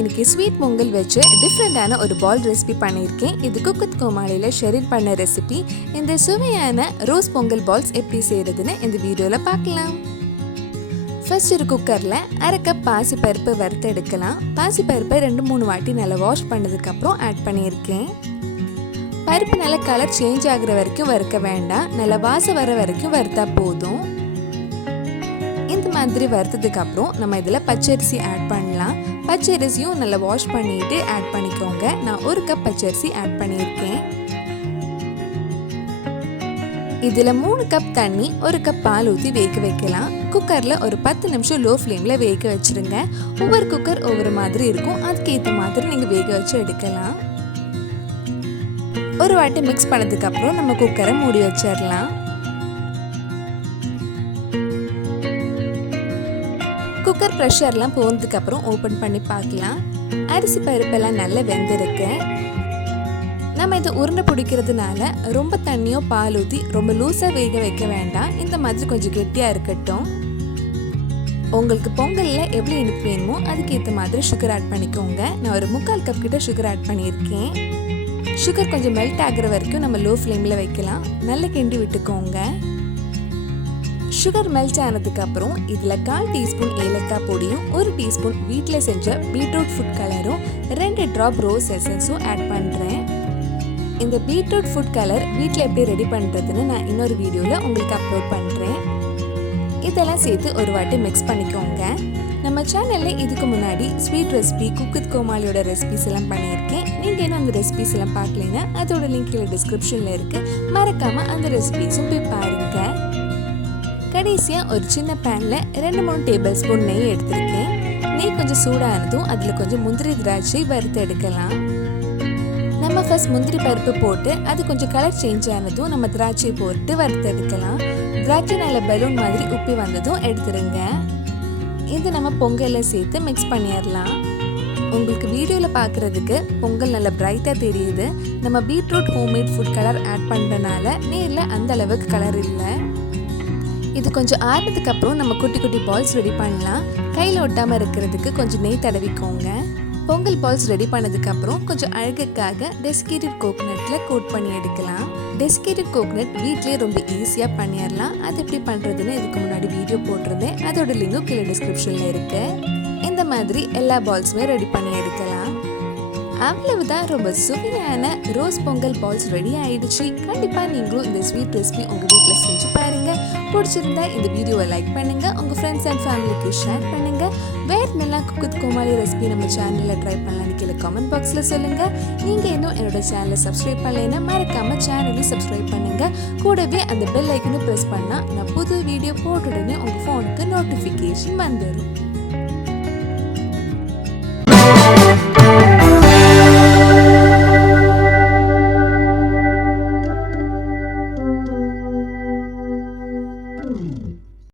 இன்னைக்கு ஸ்வீட் பொங்கல் வச்சு டிஃப்ரெண்டான ஒரு பால் ரெசிபி பண்ணியிருக்கேன். இது குக் வித் கோமாளியில் ஷேர் பண்ண ரெசிபி. இந்த சுவையான ரோஸ் பொங்கல் பால்ஸ் எப்படி செய்கிறதுன்னு இந்த வீடியோவில் பார்க்கலாம். ஃபர்ஸ்ட் ஒரு குக்கரில் அரை கப் பாசிப்பருப்பு வறுத்து எடுக்கலாம். பாசிப்பருப்பை 2-3 வாட்டி நல்லா வாஷ் பண்ணதுக்கப்புறம் ஆட் பண்ணியிருக்கேன். பருப்பு நல்லா கலர் சேஞ்ச் ஆகுற வரைக்கும் வறுக்க வேண்டாம், நல்லா வாசம் வர வரைக்கும் வறுத்தா போதும். இந்த மாதிரி வறுத்ததுக்கு அப்புறம் நம்ம இதில் பச்சரிசி ஆட் பண்ணலாம். பச்சரிசியும் நல்லா வாஷ் பண்ணிட்டு ஆட் பண்ணிக்கோங்க. நான் 1 கப் பச்சரிசி ஆட் பண்ணியிருக்கேன். இதில் 3 கப் தண்ணி 1 கப் பால் ஊற்றி வேக வைக்கலாம். குக்கரில் ஒரு 10 நிமிஷம் லோ ஃப்ளேமில் வேக வச்சுருங்க. ஒவ்வொரு குக்கர் ஒவ்வொரு மாதிரி இருக்கும், அதுக்கேற்ற மாதிரி நீங்கள் வேக வச்சு எடுக்கலாம். ஒரு வாட்டி மிக்ஸ் பண்ணதுக்கப்புறம் நம்ம குக்கரை மூடி வச்சிடலாம். குக்கர் ப்ரெஷர்லாம் போனதுக்கப்புறம் ஓப்பன் பண்ணி பார்க்கலாம். அரிசி பருப்பெல்லாம் நல்லா வெந்திருக்கு. நம்ம இதை உருண்டை பிடிக்கிறதுனால ரொம்ப தண்ணியோ பால் ஊற்றி ரொம்ப லூஸாக வேக வைக்க வேண்டாம். இந்த மாதிரி கொஞ்சம் கெட்டியாக இருக்கட்டும். உங்களுக்கு பொங்கலில் எவ்வளோ இனிப்பு வேணுமோ அதுக்கேற்ற மாதிரி சுகர் ஆட் பண்ணிக்கோங்க. நான் ஒரு 3/4 கப் கிட்ட சுகர் ஆட் பண்ணியிருக்கேன். சுகர் கொஞ்சம் மெல்ட் ஆகுற வரைக்கும் நம்ம லோ ஃப்ளேமில் வைக்கலாம். நல்லா கிண்டி விட்டுக்கோங்க. சுகர் மெல்ட் ஆனதுக்கு அப்புறம் இதில் 1/4 டீஸ்பூன் ஏலக்காய் பொடியும் 1 டீஸ்பூன் வீட்டில் செஞ்ச பீட்ரூட் ஃபுட் கலரும் 2 ட்ராப் ரோஸ் எசன்ஸும் ஆட் பண்ணுறேன். இந்த பீட்ரூட் ஃபுட் கலர் வீட்டில் எப்படி ரெடி பண்ணுறதுன்னு நான் இன்னொரு வீடியோவில் உங்களுக்கு அப்லோட் பண்ணுறேன். இதெல்லாம் சேர்த்து ஒரு வாட்டி மிக்ஸ் பண்ணிக்கோங்க. நம்ம சேனலில் இதுக்கு முன்னாடி ஸ்வீட் ரெசிபி குக் வித் கோமாளியோட ரெசிபிஸ் எல்லாம் பண்ணியிருக்கேன். நீங்கள் இன்னும் அந்த ரெசிபிஸ் எல்லாம் பார்க்கலைன்னா அதோட லிங்க் டிஸ்கிரிப்ஷனில் இருக்குது, மறக்காமல் அந்த ரெசிபிஸும் போய் பாருங்கள். கடைசியாக ஒரு சின்ன பேனில் 2-3 டேபிள் ஸ்பூன் நெய் எடுத்திருக்கேன். நெய் கொஞ்சம் சூடானதும் அதில் கொஞ்சம் முந்திரி திராட்சை வறுத்து எடுக்கலாம். நம்ம ஃபர்ஸ்ட் முந்திரி பருப்பு போட்டு அது கொஞ்சம் கலர் சேஞ்ச் ஆனதும் நம்ம திராட்சை போட்டு வறுத்து எடுக்கலாம். திராட்சை நல்ல பலூன் மாதிரி உப்பி வந்ததும் எடுத்துருங்க. இது நம்ம பொங்கலில் சேர்த்து மிக்ஸ் பண்ணிடலாம். உங்களுக்கு வீடியோவில் பார்க்குறதுக்கு பொங்கல் நல்லா பிரைட்டாக தெரியுது. நம்ம beetroot homemade food colour add பண்ணுறதுனால நேரில் அந்த அளவுக்கு கலர் இல்லை. இது கொஞ்சம் ஆறுனதுக்கு அப்புறம் நம்ம குட்டி குட்டி பால்ஸ் ரெடி பண்ணலாம். கையில் ஒட்டாமல் இருக்கிறதுக்கு கொஞ்சம் நெய் தடவிக்கோங்க. பொங்கல் பால்ஸ் ரெடி பண்ணதுக்கப்புறம் கொஞ்சம் அழகுக்காக டெசிகேட்டட் கோகோனட்டில் கோட் பண்ணி எடுக்கலாம். டெசிகேட்டட் கோகோனட் வீட்லேயே ரொம்ப ஈஸியாக பண்ணிடலாம். அது எப்படி பண்ணுறதுன்னு இதுக்கு முன்னாடி வீடியோ போட்டிருந்தேன், அதோட லிங்கும் கீழே டிஸ்கிரிப்ஷனில் இருக்குது. இந்த மாதிரி எல்லா பால்ஸுமே ரெடி பண்ணி எடுக்கலாம். அவ்வளவுதான், ரொம்ப சுவையான ரோஸ் பொங்கல் பால்ஸ் ரெடி ஆயிடுச்சு. கண்டிப்பாக நீங்களும் இந்த ஸ்வீட் ரெசிபி உங்கள் வீட்டில் செஞ்சு பாருங்கள். பிடிச்சிருந்தா இந்த வீடியோவை லைக் பண்ணுங்கள், உங்கள் ஃப்ரெண்ட்ஸ் அண்ட் ஃபேமிலிக்கு ஷேர் பண்ணுங்கள். வேறு நல்லா குக் வித் கோமாளி ரெசிபி நம்ம சேனலில் ட்ரை பண்ணலான்னு கீழே கமெண்ட் பாக்ஸில் சொல்லுங்கள். நீங்கள் இன்னும் என்னோட சேனலை சப்ஸ்கிரைப் பண்ணலைன்னா மறக்காமல் சேனலையும் சப்ஸ்கிரைப் பண்ணுங்கள். கூடவே அந்த பெல் ஐக்கனை ப்ரெஸ் பண்ணால் நான் புது வீடியோ போட்ட உடனே உங்கள் ஃபோனுக்கு நோட்டிஃபிகேஷன் வந்துடும்.